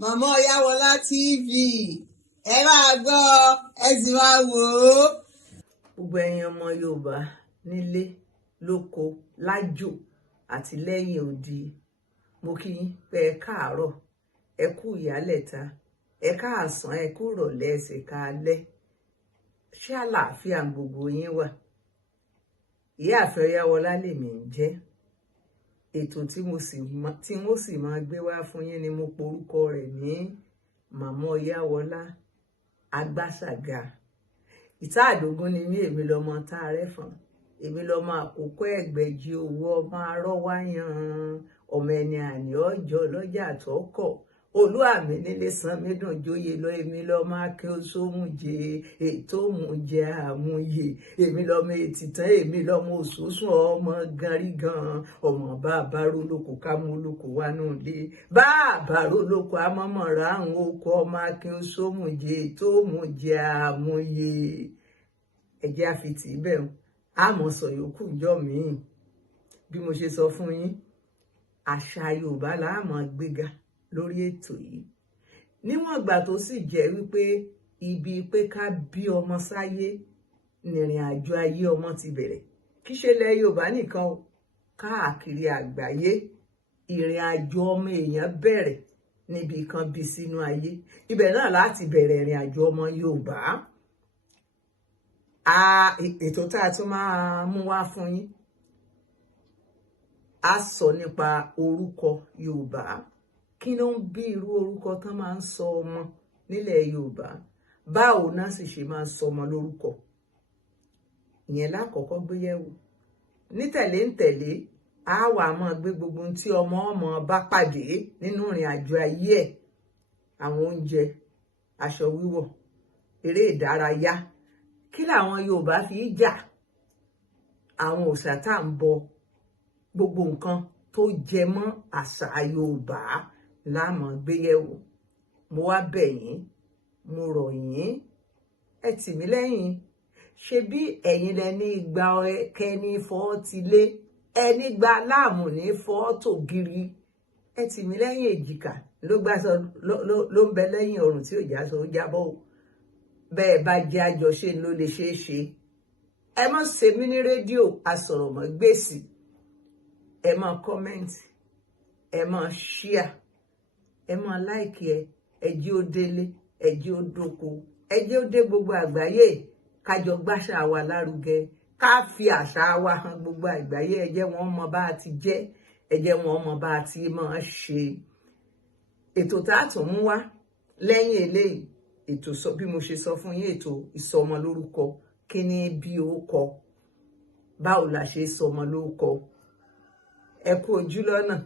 Màmá Ọ̀yáwọlá TV ẹ máa gbọ́ ẹ sì máa wò ó. Gbogbo ẹ̀yin ọmọ Yorùbá nílé lóko lájò àti lẹ́yìn odi, mo kí yín pé ẹ káàárọ̀, ẹ kú ìyálẹ̀ta, ẹ káàsán, ẹ kú ìrọ̀lẹ́, ẹ sì káalẹ́. Ṣé àlàáfíà gbogbo yín wà? Ìyáàfin Ọ̀yáwọlá lèmi ń jẹ́. Ètò tí mo sì máa gbé wá fún yín ni mo porúkọ rẹ̀ ní Màmá Ọ̀yáwọlá Agbáṣàga. Ìta Àdógún ni mí, èmi lọmọ tá a rẹ́fọ̀n, èmi lọmọ àkókò ẹgbẹ̀jì owó ọmọ arọ́wáyan, ọmọ ẹni àní ọjọ́ lọ́jà tó kọ̀, olú àmì nílé san mí dùn jóye lọ, èmi lọmọ akin oṣómùjẹ ètò òmùjẹ àmúyẹ, èmi lọmọ ètìtàn, èmi lọmọ òṣòṣùn ọmọ ganrígan, ọmọ bàbá rólókò kámú olóko wánú ilé, bàbá rólókò amọ́mọ́ra àwọn oko, ọmọ akin oṣómùjẹ ètò òmùjẹ àmúyẹ. Ẹjẹ́ àfitì bẹ́ẹ̀ àmọ́ sọ yòókù jọ míì. Bí mo ṣe sọ fún yín, àṣà Yorùbá la máa gbéga lórí ètò yìí, níwọ̀n ìgbà tó sì jẹ́ wípé ibi pé ká bí ọmọ sáyé nìrìn àjò ayé ọmọ ti bẹ̀rẹ̀. Kì í ṣe ilẹ̀ Yorùbá nìkan o, káàkiri àgbáyé ìrìn àjò ọmọ èèyàn bẹ̀rẹ̀ níbi kan bí sínú ayé. Ibẹ̀ náà láti bẹ̀rẹ̀ ìrìn àjò ọmọ Yorùbá. Ètò tá a tún máa mú wá fún yín, a sọ nípa orúkọ Yorùbá. Kí ló ń bí irú orúkọ tán máa ń sọ ọmọ nílẹ̀ Yorùbá? Báwo náà sì ṣe máa ń sọ ọmọ lórúkọ? Ìyẹn lákọ̀ọ́kọ́ gbé yẹ̀wò. Ní tẹ̀lé ń tẹ̀lé, a wá máa gbé gbogbo ohun tí ọmọ bá pàdé nínú ìrìn àjò ayé ẹ̀. Àwọn oúnjẹ, aṣọ wíwọ̀, eré ìdárayá. Kí làwọn Yorùbá fi jà? Àwọn òòṣà tá à ń bọ, gbogbo nǹkan tó jẹ mọ́ àṣà Yorùbá la máa gbé yẹ̀wò. Mo wá bẹ̀ yín, mo rọ̀ yín, ẹ tì mí lẹ́yìn. Ṣé bí ẹ̀yin lẹni igba ọ̀kẹ́ ní fọ́ ti lé, ẹni gba láàmú ní fọ́ tògiri, ẹ tì mí lẹ́yìn èjìká ló ń bẹ lẹ́yìn ọrùn tí òjá sọ ó jábọ́ o. Bẹ́ẹ̀ bá jẹ́ àjọṣe ló lè ṣeé ṣe. Ẹ má ṣe mí ní rédíò asọ̀rọ̀mọ́gbèsì, ẹ má kọ́mẹ́ǹtì, ẹ má ṣíà, ẹ má láìkì, ẹ jẹ́ ó délé, ẹ jẹ́ ó dóko, ẹ jẹ́ ó dé gbogbo àgbáyé. Kájọ gbàṣà wa lárugẹ, ká fi àṣà wa hàn gbogbo àgbáyé. Ẹ jẹ́ wọn mọ bá a ti jẹ́, ẹ jẹ́ wọn mọ bá a ti máa ṣe. Ètò tá a tún mú wá lẹ́yìn eléyìí, ètò bí mo ṣe sọ fún yín, ètò ìsọmọ lórúkọ. Kí ni bí ó kọ? Báwo la ṣe sọmọ lórúkọ? Ẹ kú ojú lọ́nà.